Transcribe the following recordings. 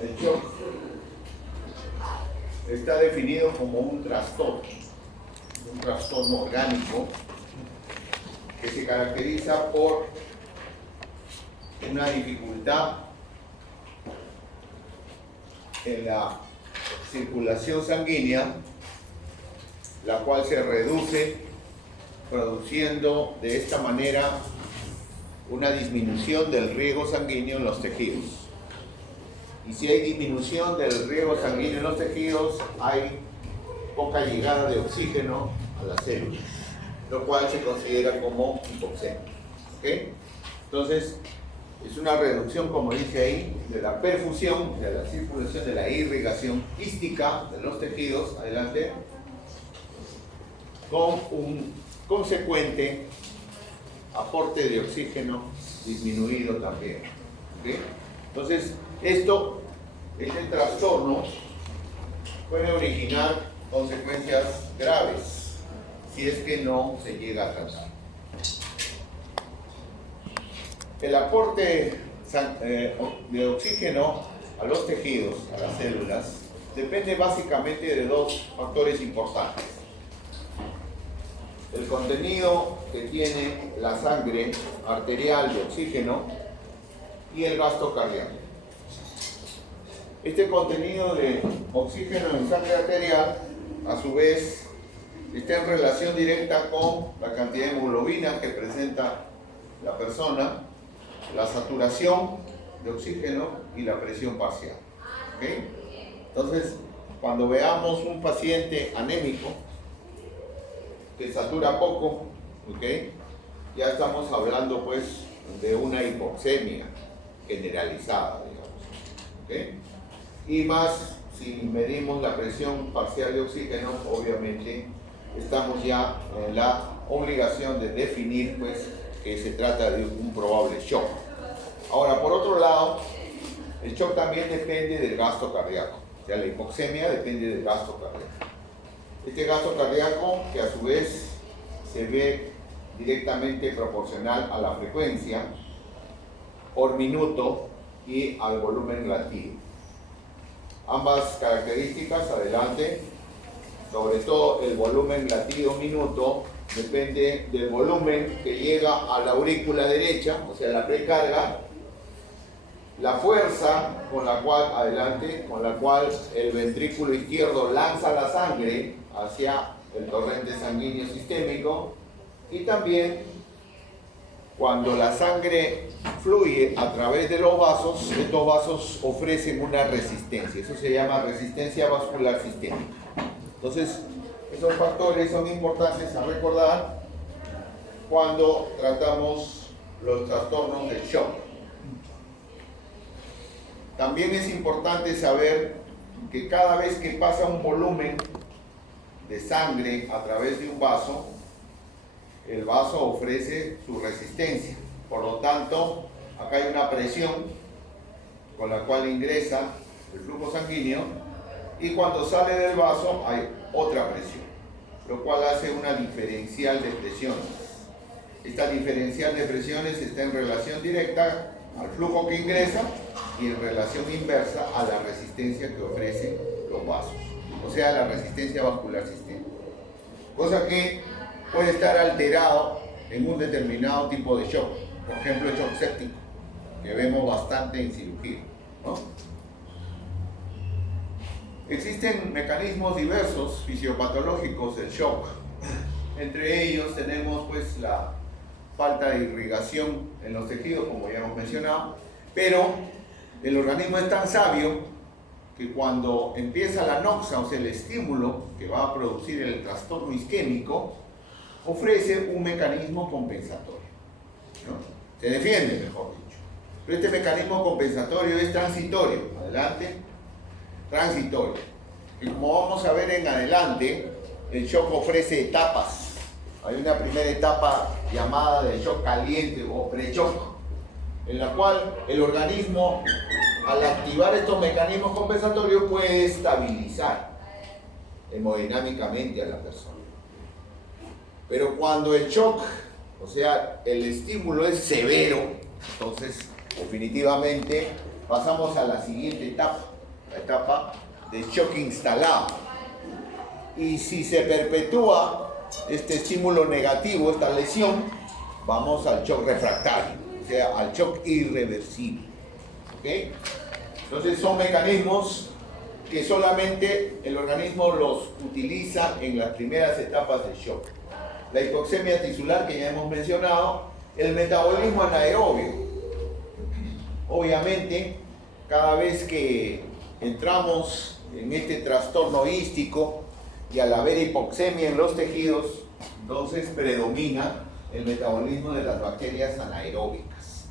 El shock está definido como un trastorno orgánico que se caracteriza por una dificultad en la circulación sanguínea, la cual se reduce produciendo de esta manera una disminución del riego sanguíneo en los tejidos. Y si hay disminución del riego sanguíneo en los tejidos, hay poca llegada de oxígeno a las células, lo cual se considera como hipoxemia. ¿Okay? Entonces, es una reducción, como dice ahí, de la perfusión, de la circulación, de la irrigación quística de los tejidos, adelante, con un consecuente aporte de oxígeno disminuido también. ¿Okay? Entonces, este trastorno puede originar consecuencias graves si es que no se llega a tratar. El aporte de oxígeno a los tejidos, a las células, depende básicamente de dos factores importantes. El contenido que tiene la sangre arterial de oxígeno y el gasto cardíaco. Este contenido de oxígeno en sangre arterial, a su vez, está en relación directa con la cantidad de hemoglobina que presenta la persona, la saturación de oxígeno y la presión parcial. ¿Okay? Entonces, cuando veamos un paciente anémico que satura poco, ¿okay?, ya estamos hablando pues de una hipoxemia generalizada, digamos. ¿Okay? Y más, si medimos la presión parcial de oxígeno, obviamente estamos ya en la obligación de definir pues que se trata de un probable shock. Ahora, por otro lado, el shock también depende del gasto cardíaco. O sea, la hipoxemia depende del gasto cardíaco. Este gasto cardíaco, que a su vez se ve directamente proporcional a la frecuencia por minuto y al volumen latido. Ambas características, adelante, sobre todo el volumen latido minuto, depende del volumen que llega a la aurícula derecha, o sea, la precarga, la fuerza con la cual el ventrículo izquierdo lanza la sangre hacia el torrente sanguíneo sistémico, y también cuando la sangre fluye a través de los vasos, estos vasos ofrecen una resistencia, eso se llama resistencia vascular sistémica. Entonces, esos factores son importantes a recordar cuando tratamos los trastornos del shock. También es importante saber que cada vez que pasa un volumen de sangre a través de un vaso, el vaso ofrece su resistencia. Por lo tanto, acá hay una presión con la cual ingresa el flujo sanguíneo, y cuando sale del vaso hay otra presión, lo cual hace una diferencial de presiones. Esta diferencial de presiones está en relación directa al flujo que ingresa y en relación inversa a la resistencia que ofrecen los vasos, o sea, la resistencia vascular sistémica. Cosa que puede estar alterado en un determinado tipo de shock, por ejemplo el shock séptico, que vemos bastante en cirugía, ¿no? Existen mecanismos diversos fisiopatológicos del shock. Entre ellos tenemos pues la falta de irrigación en los tejidos, como ya hemos mencionado, pero el organismo es tan sabio que cuando empieza la noxa, o sea, el estímulo que va a producir el trastorno isquémico, ofrece un mecanismo compensatorio, ¿no? Se defiende, mejor dicho. Pero este mecanismo compensatorio es transitorio. Adelante. Transitorio. Y como vamos a ver en adelante, el shock ofrece etapas. Hay una primera etapa llamada de shock caliente o pre-shock, en la cual el organismo, al activar estos mecanismos compensatorios, puede estabilizar hemodinámicamente a la persona. Pero cuando el shock, o sea, el estímulo es severo, entonces definitivamente pasamos a la siguiente etapa, la etapa de shock instalado. Y si se perpetúa este estímulo negativo, esta lesión, vamos al shock refractario, o sea, al shock irreversible. ¿Okay? Entonces son mecanismos que solamente el organismo los utiliza en las primeras etapas del shock. La hipoxemia tisular que ya hemos mencionado, el metabolismo anaerobio. Obviamente, cada vez que entramos en este trastorno hístico y al haber hipoxemia en los tejidos, entonces predomina el metabolismo de las bacterias anaeróbicas.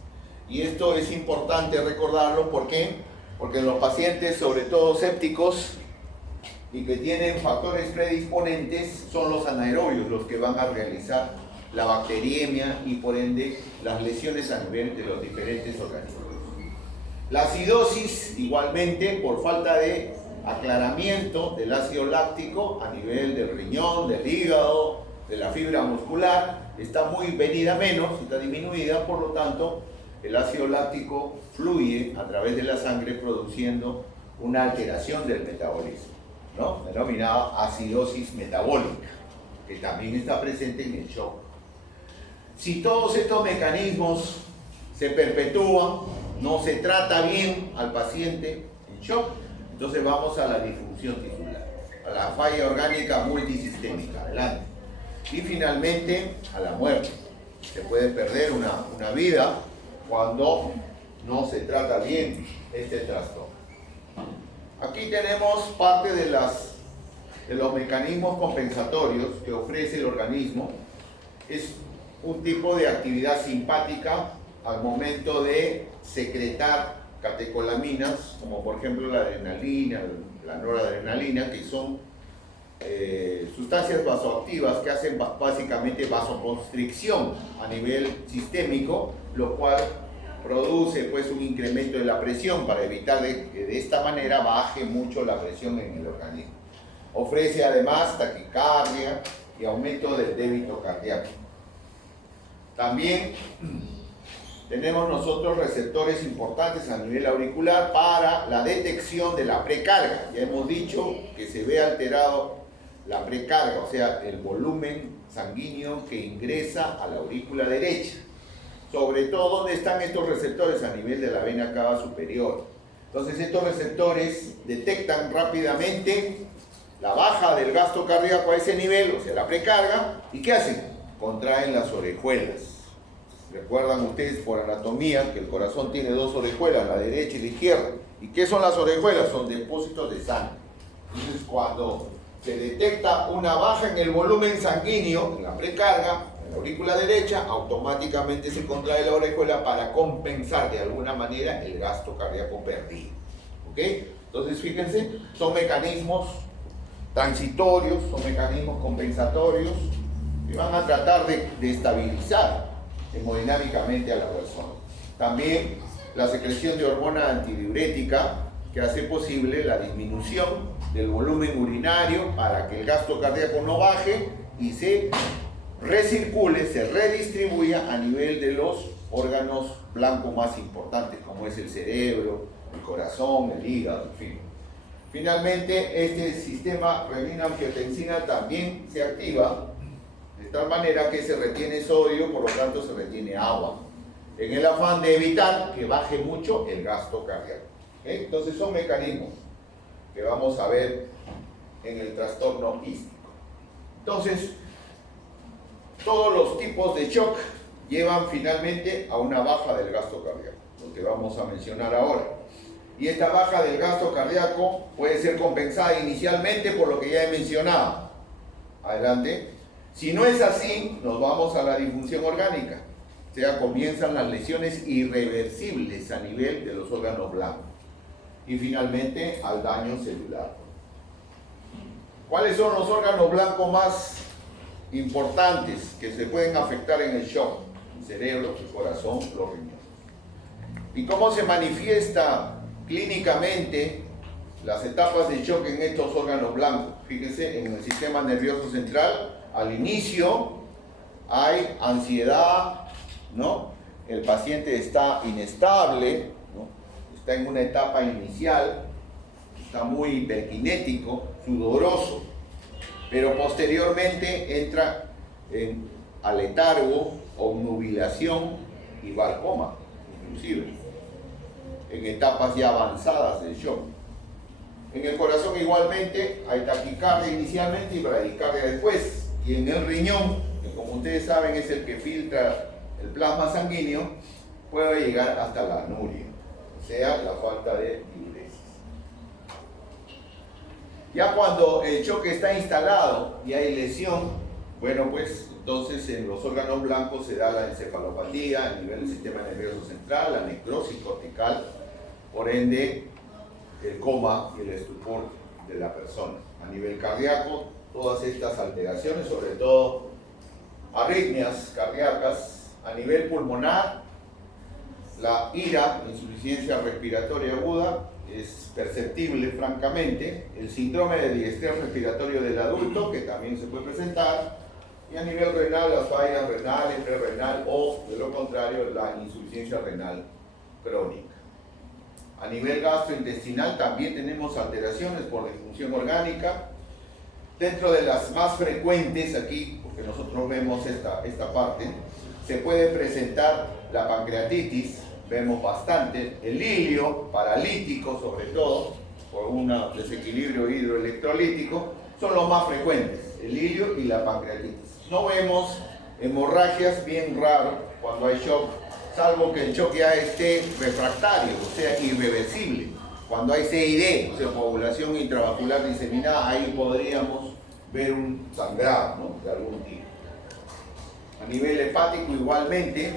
Y esto es importante recordarlo, ¿por qué? Porque en los pacientes, sobre todo sépticos y que tienen factores predisponentes, son los anaerobios los que van a realizar la bacteriemia y por ende las lesiones a nivel de los diferentes organismos. La acidosis, igualmente, por falta de aclaramiento del ácido láctico a nivel del riñón, del hígado, de la fibra muscular, está muy venida menos, está disminuida, por lo tanto, el ácido láctico fluye a través de la sangre produciendo una alteración del metabolismo, ¿no? Denominada acidosis metabólica, que también está presente en el shock. Si todos estos mecanismos se perpetúan, no se trata bien al paciente en shock, entonces vamos a la disfunción tisular, a la falla orgánica multisistémica, adelante. Y finalmente a la muerte. Se puede perder una vida cuando no se trata bien este trastorno. Aquí tenemos parte de los mecanismos compensatorios que ofrece el organismo. Es un tipo de actividad simpática al momento de secretar catecolaminas, como por ejemplo la adrenalina, la noradrenalina, que son sustancias vasoactivas que hacen básicamente vasoconstricción a nivel sistémico, lo cual produce pues un incremento de la presión para evitar que de esta manera baje mucho la presión en el organismo. Ofrece además taquicardia y aumento del débito cardíaco. También tenemos nosotros receptores importantes a nivel auricular para la detección de la precarga. Ya hemos dicho que se ve alterado la precarga, o sea, el volumen sanguíneo que ingresa a la aurícula derecha. Sobre todo, ¿dónde están estos receptores? A nivel de la vena cava superior. Entonces, estos receptores detectan rápidamente la baja del gasto cardíaco a ese nivel, o sea, la precarga, ¿y qué hacen? Contraen las orejuelas. Recuerdan ustedes por anatomía que el corazón tiene dos orejuelas, la derecha y la izquierda. ¿Y qué son las orejuelas? Son depósitos de sangre. Entonces, cuando se detecta una baja en el volumen sanguíneo, en la precarga, en la aurícula derecha, automáticamente se contrae la orejuela para compensar de alguna manera el gasto cardíaco perdido. ¿Ok? Entonces, fíjense, son mecanismos transitorios, son mecanismos compensatorios que van a tratar de estabilizar hemodinámicamente a la persona. También la secreción de hormona antidiurética que hace posible la disminución del volumen urinario para que el gasto cardíaco no baje y se recircule, se redistribuya a nivel de los órganos blancos más importantes como es el cerebro, el corazón, el hígado, en fin. Finalmente, este sistema renina-angiotensina también se activa de tal manera que se retiene sodio, por lo tanto se retiene agua, en el afán de evitar que baje mucho el gasto cardíaco. ¿Okay? Entonces son mecanismos que vamos a ver en el trastorno hístico. Entonces, todos los tipos de shock llevan finalmente a una baja del gasto cardíaco, lo que vamos a mencionar ahora. Y esta baja del gasto cardíaco puede ser compensada inicialmente por lo que ya he mencionado. Adelante. Si no es así, nos vamos a la disfunción orgánica. O sea, comienzan las lesiones irreversibles a nivel de los órganos blancos. Y finalmente, al daño celular. ¿Cuáles son los órganos blancos más importantes que se pueden afectar en el shock? El cerebro, el corazón, los riñones. ¿Y cómo se manifiesta clínicamente las etapas de shock en estos órganos blancos? Fíjense, en el sistema nervioso central, al inicio hay ansiedad, ¿no? el paciente está inestable, ¿no? Está en una etapa inicial, está muy hiperkinético, sudoroso, pero posteriormente entra en aletargo, obnubilación y va al coma, inclusive, en etapas ya avanzadas del shock. En el corazón igualmente hay taquicardia inicialmente y bradicardia después, y en el riñón, que como ustedes saben es el que filtra el plasma sanguíneo, puede llegar hasta la anuria, o sea, la falta de diuresis. Ya cuando el choque está instalado y hay lesión, bueno, pues entonces en los órganos blancos se da la encefalopatía a nivel del sistema nervioso central, la necrosis cortical, por ende el coma y el estupor de la persona. A nivel cardíaco, todas estas alteraciones, sobre todo arritmias cardíacas. A nivel pulmonar, la IRA, insuficiencia respiratoria aguda, es perceptible francamente. El síndrome de diestrés respiratorio del adulto, que también se puede presentar. Y a nivel renal, las fallas renales, prerrenal o, de lo contrario, la insuficiencia renal crónica. A nivel gastrointestinal también tenemos alteraciones por disfunción orgánica. Dentro de las más frecuentes aquí, porque nosotros vemos esta parte, se puede presentar la pancreatitis, vemos bastante, el ilio paralítico sobre todo, por un desequilibrio hidroelectrolítico, son los más frecuentes, el ilio y la pancreatitis. No vemos hemorragias, bien raro cuando hay shock, salvo que el shock ya esté refractario, o sea, irreversible. Cuando hay CID, o sea, coagulación intravascular diseminada, ahí podríamos ver un sangrado, ¿no?, de algún tipo. A nivel hepático igualmente,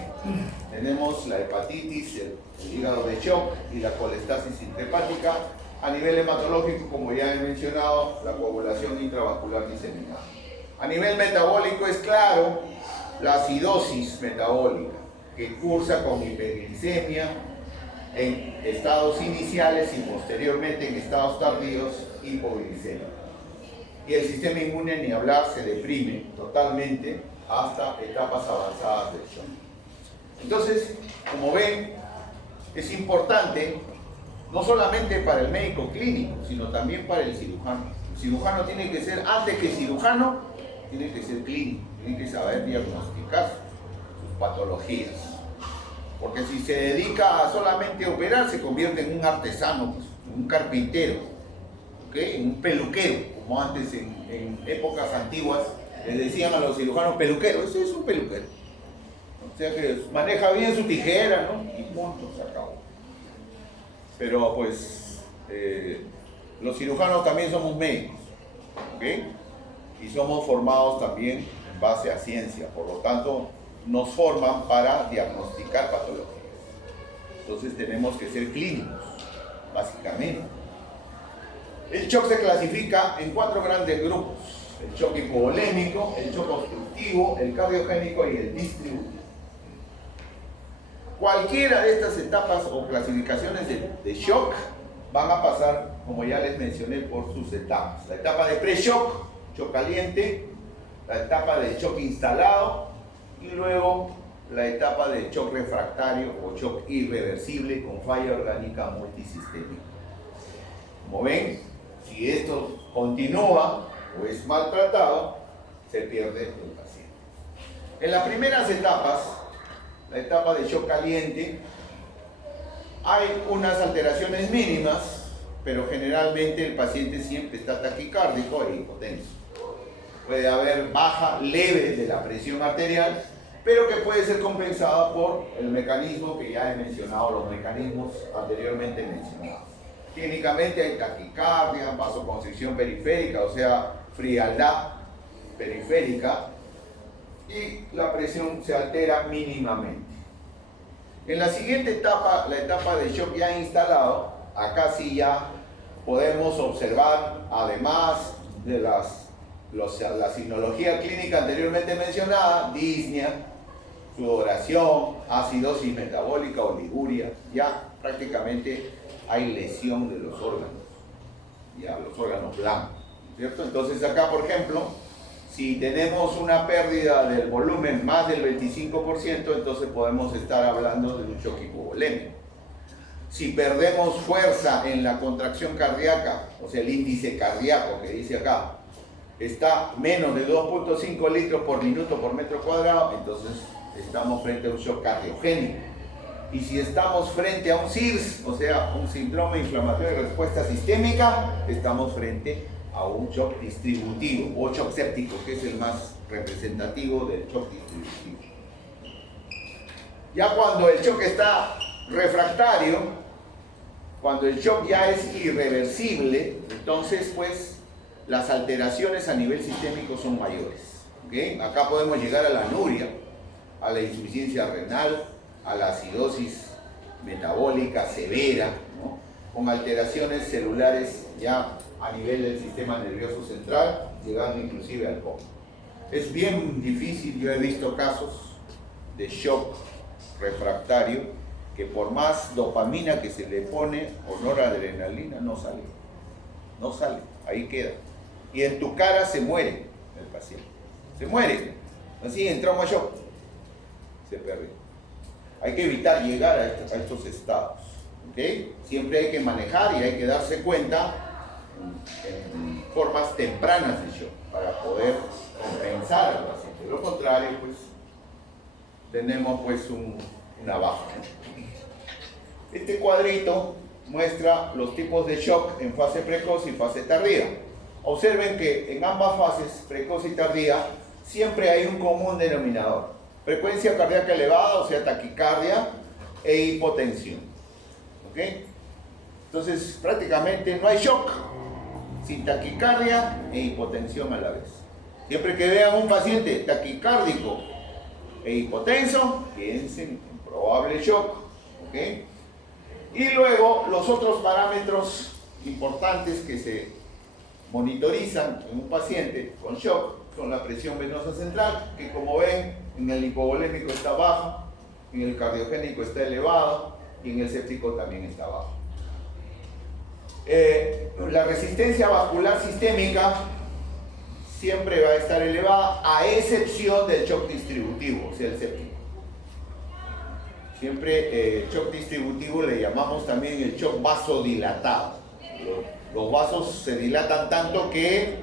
tenemos la hepatitis, el hígado de shock y la colestasis intrahepática. A nivel hematológico, como ya he mencionado, la coagulación intravascular diseminada. A nivel metabólico es claro la acidosis metabólica, que cursa con hiperglicemia en estados iniciales y posteriormente en estados tardíos hipoglicemia. Y el sistema inmune, ni hablar, se deprime totalmente hasta etapas avanzadas del shock. Entonces, como ven, es importante no solamente para el médico clínico, sino también para el cirujano. El cirujano tiene que ser, antes que cirujano, tiene que ser clínico, tiene que saber diagnosticar sus patologías. Porque si se dedica solamente a operar, se convierte en un artesano, en un carpintero, ¿okay?, en un peluquero, como antes en épocas antiguas les decían a los cirujanos peluqueros. Ese es un peluquero. O sea que maneja bien su tijera, ¿no?, y punto, se acabó. Pero pues los cirujanos también somos médicos, ¿ok? Y somos formados también en base a ciencia, por lo tanto nos forman para diagnosticar patologías. Entonces tenemos que ser clínicos, básicamente. El shock se clasifica en 4 grandes grupos: el shock hipovolémico, el shock obstructivo, el cardiogénico y el distributivo. Cualquiera de estas etapas o clasificaciones de shock van a pasar, como ya les mencioné, por sus etapas. La etapa de pre-shock, shock caliente, la etapa de shock instalado y luego la etapa de shock refractario o shock irreversible con falla orgánica multisistémica. Como ven, si esto continúa o es maltratado, se pierde el paciente. En las primeras etapas, la etapa de shock caliente, hay unas alteraciones mínimas, pero generalmente el paciente siempre está taquicárdico e hipotenso. Puede haber baja leve de la presión arterial, pero que puede ser compensada por el mecanismo que ya he mencionado, los mecanismos anteriormente mencionados. Clínicamente hay taquicardia, vasoconstricción periférica, o sea, frialdad periférica, y la presión se altera mínimamente. En la siguiente etapa, la etapa de shock ya instalado, acá sí ya podemos observar, además de la signología clínica anteriormente mencionada, disnea, sudoración, acidosis metabólica, oliguria, ya prácticamente hay lesión de los órganos, ya los órganos blancos, ¿cierto? Entonces acá, por ejemplo, Si tenemos una pérdida del volumen más del 25%, entonces podemos estar hablando de un shock hipovolémico. Si perdemos fuerza en la contracción cardíaca, o sea, el índice cardíaco que dice acá, está menos de 2.5 litros por minuto por metro cuadrado, entonces estamos frente a un shock cardiogénico. Y si estamos frente a un SIRS, o sea, un síndrome inflamatorio de respuesta sistémica, estamos frente a un shock distributivo o shock séptico, que es el más representativo del shock distributivo. Ya cuando el shock está refractario, cuando el shock ya es irreversible, entonces pues las alteraciones a nivel sistémico son mayores. ¿Okay? Acá podemos llegar a la anuria, a la insuficiencia renal, a la acidosis metabólica severa, ¿no? Con alteraciones celulares ya a nivel del sistema nervioso central, llegando inclusive al coma. Es bien difícil, yo he visto casos de shock refractario que por más dopamina que se le pone o noradrenalina no sale, no sale, ahí queda. Y en tu cara se muere el paciente, se muere, así en trauma shock, se pierde. Hay que evitar llegar a estos estados, ¿okay? Siempre hay que manejar y hay que darse cuenta en formas tempranas de shock para poder compensar al paciente. De lo contrario, pues, tenemos pues una baja. Este cuadrito muestra los tipos de shock en fase precoz y fase tardía. Observen que en ambas fases, precoz y tardía, siempre hay un común denominador. Frecuencia cardíaca elevada, o sea, taquicardia e hipotensión. ¿Ok? Entonces, prácticamente no hay shock sin taquicardia e hipotensión a la vez. Siempre que vean un paciente taquicárdico e hipotenso, piensen en probable shock. ¿Ok? Y luego, los otros parámetros importantes que se monitorizan en un paciente con shock son la presión venosa central, que como ven, en el hipovolémico está baja, en el cardiogénico está elevado y en el séptico también está bajo. La resistencia vascular sistémica siempre va a estar elevada, a excepción del shock distributivo, o sea, el séptico. Siempre el shock distributivo le llamamos también el shock vasodilatado. Los vasos se dilatan tanto que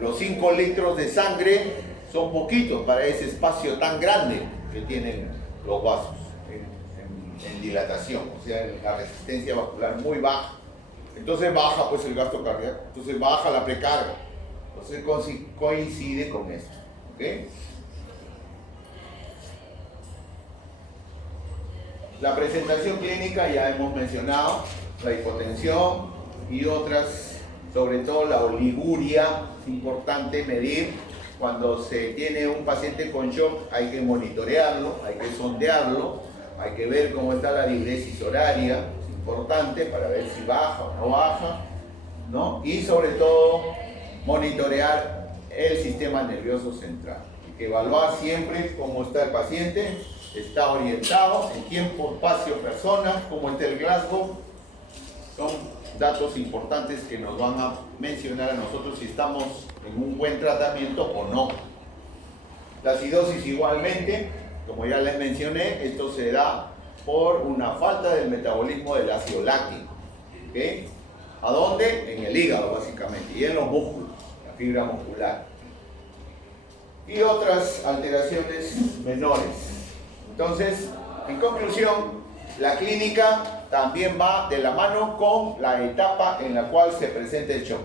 los 5 litros de sangre son poquitos para ese espacio tan grande que tienen los vasos en dilatación, o sea, la resistencia vascular muy baja. Entonces baja pues el gasto cardíaco, entonces baja la precarga. Entonces coincide con esto. ¿Okay? La presentación clínica ya hemos mencionado, la hipotensión y otras, sobre todo la oliguria, es importante medir. Cuando se tiene un paciente con shock hay que monitorearlo, hay que sondearlo, hay que ver cómo está la diuresis horaria, es importante para ver si baja o no baja, ¿no? Y sobre todo monitorear el sistema nervioso central. Hay que evaluar siempre cómo está el paciente, está orientado en tiempo, espacio, persona, cómo está el Glasgow. Son datos importantes que nos van a mencionar a nosotros si estamos en un buen tratamiento o no. La acidosis igualmente, como ya les mencioné, esto se da por una falta del metabolismo del ácido láctico. ¿Okay? ¿A dónde? En el hígado básicamente y en los músculos, la fibra muscular. Y otras alteraciones menores. Entonces, en conclusión, la clínica también va de la mano con la etapa en la cual se presenta el shock.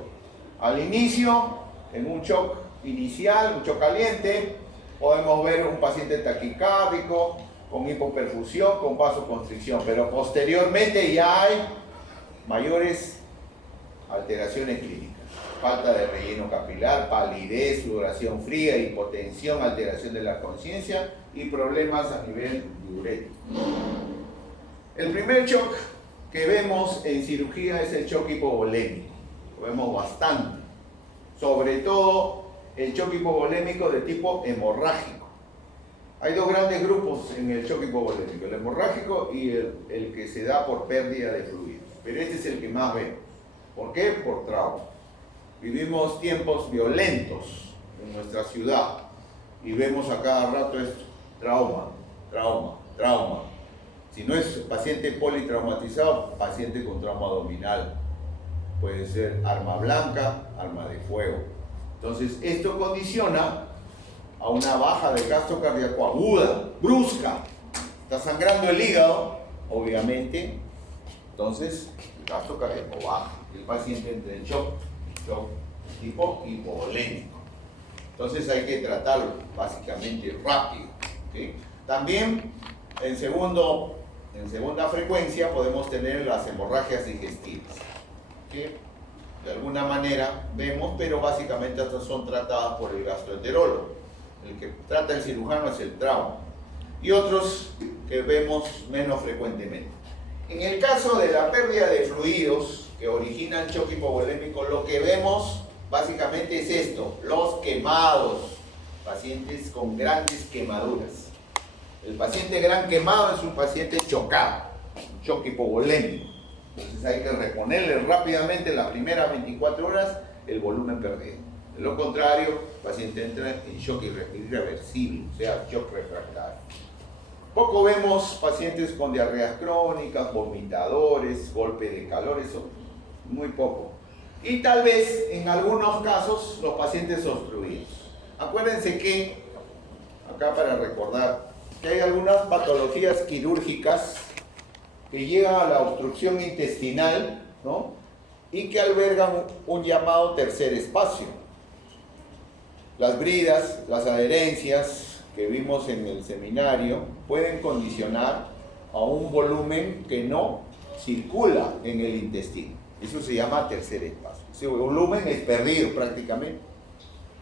Al inicio, en un shock inicial, un shock caliente, podemos ver un paciente taquicárdico, con hipoperfusión, con vasoconstricción, pero posteriormente ya hay mayores alteraciones clínicas. Falta de relleno capilar, palidez, sudoración fría, hipotensión, alteración de la conciencia y problemas a nivel diurético. El primer shock que vemos en cirugía es el shock hipovolémico. Lo vemos bastante. Sobre todo el shock hipovolémico de tipo hemorrágico. Hay dos grandes grupos en el shock hipovolémico, el hemorrágico y el que se da por pérdida de fluidos. Pero este es el que más vemos. ¿Por qué? Por trauma. Vivimos tiempos violentos en nuestra ciudad y vemos a cada rato esto, trauma, trauma, trauma. Si no es paciente politraumatizado, paciente con trauma abdominal. Puede ser arma blanca, arma de fuego. Entonces, esto condiciona a una baja de gasto cardíaco aguda, brusca. Está sangrando el hígado, obviamente. Entonces, el gasto cardíaco baja. El paciente entra en shock tipo hipovolémico. Entonces, hay que tratarlo básicamente rápido. ¿Okay? También, en segunda frecuencia, podemos tener las hemorragias digestivas. Que de alguna manera vemos, pero básicamente estas son tratadas por el gastroenterólogo. El que trata el cirujano es el trauma. Y otros que vemos menos frecuentemente. En el caso de la pérdida de fluidos que origina el shock hipovolémico, lo que vemos básicamente es esto, los quemados, pacientes con grandes quemaduras. El paciente gran quemado es un paciente chocado, un shock hipovolémico. Entonces hay que reponerle rápidamente en las primeras 24 horas el volumen perdido. De lo contrario, el paciente entra en shock irreversible, o sea, shock refractario. Poco vemos pacientes con diarreas crónicas, vomitadores, golpe de calor, eso muy poco. Y tal vez en algunos casos los pacientes obstruidos. Acuérdense que, acá para recordar, que hay algunas patologías quirúrgicas que llegan a la obstrucción intestinal, ¿no? Y que albergan un llamado tercer espacio. Las bridas, las adherencias que vimos en el seminario pueden condicionar a un volumen que no circula en el intestino. Eso se llama tercer espacio. Ese volumen es perdido prácticamente,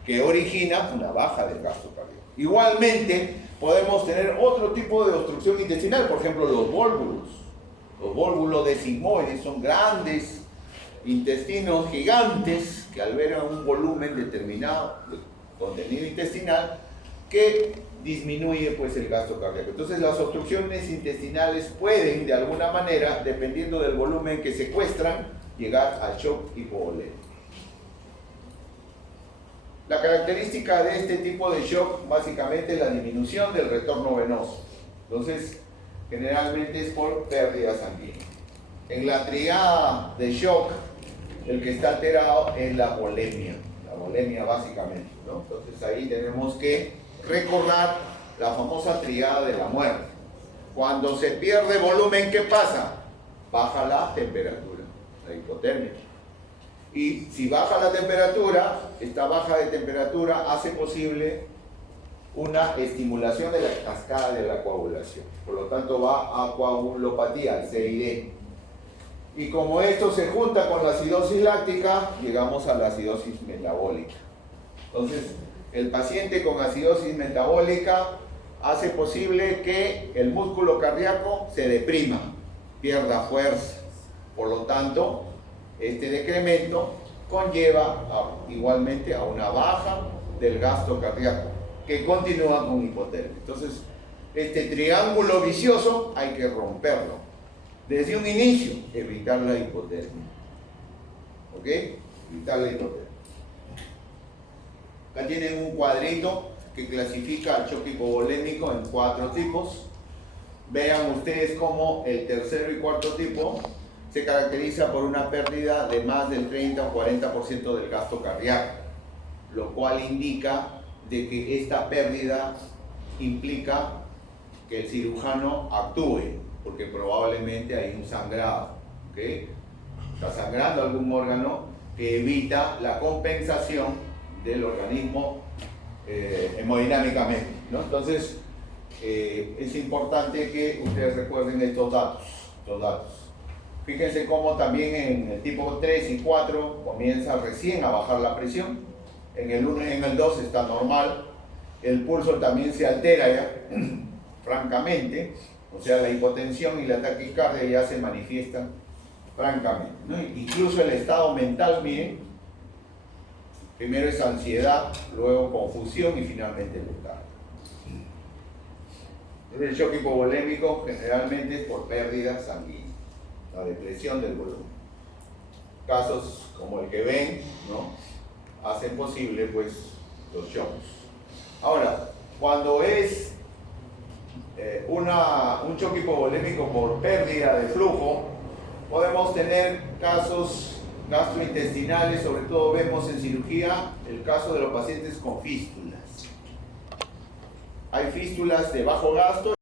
que origina una baja del gasto cardíaco. Igualmente, podemos tener otro tipo de obstrucción intestinal, por ejemplo, los vólvulos. Los vólvulos de sigmoides son grandes intestinos gigantes que albergan un volumen determinado de contenido intestinal que disminuye pues el gasto cardíaco. Entonces las obstrucciones intestinales pueden de alguna manera, dependiendo del volumen que secuestran, llegar al shock hipovolémico. La característica de este tipo de shock básicamente es la disminución del retorno venoso. Entonces, generalmente es por pérdida sanguínea. En la triada de shock, el que está alterado es la volemia básicamente, ¿no? Entonces ahí tenemos que recordar la famosa triada de la muerte. Cuando se pierde volumen, ¿qué pasa? Baja la temperatura, la hipotermia. Y si baja la temperatura, esta baja de temperatura hace posible una estimulación de la cascada de la coagulación. Por lo tanto va a coagulopatía, al CID. Y como esto se junta con la acidosis láctica, llegamos a la acidosis metabólica. Entonces, el paciente con acidosis metabólica hace posible que el músculo cardíaco se deprima, pierda fuerza. Por lo tanto, este decremento conlleva igualmente a una baja del gasto cardíaco, que continúa con hipotermia. Entonces, este triángulo vicioso hay que romperlo. Desde un inicio, evitar la hipotermia. ¿Ok? Evitar la hipotermia. Acá tienen un cuadrito que clasifica al shock hipovolémico en 4 tipos. Vean ustedes cómo el tercero y cuarto tipo se caracteriza por una pérdida de más del 30 o 40% del gasto cardíaco, lo cual indica de que esta pérdida implica que el cirujano actúe, porque probablemente hay un sangrado, ¿okay? Está sangrando algún órgano que evita la compensación del organismo hemodinámicamente, ¿no? Entonces, es importante que ustedes recuerden estos datos. Fíjense cómo también en el tipo 3 y 4 comienza recién a bajar la presión. En el 1 y en el 2 está normal. El pulso también se altera ya, francamente. O sea, la hipotensión y la taquicardia ya se manifiestan francamente, ¿no? Incluso el estado mental, miren, primero es ansiedad, luego confusión y finalmente letargo. El shock hipovolémico generalmente es por pérdida sanguínea, la depresión del volumen. Casos como el que ven, ¿no?, hacen posible pues los shocks. Ahora, cuando es un choque hipovolémico por pérdida de flujo, podemos tener casos gastrointestinales, sobre todo vemos en cirugía el caso de los pacientes con fístulas. Hay fístulas de bajo gasto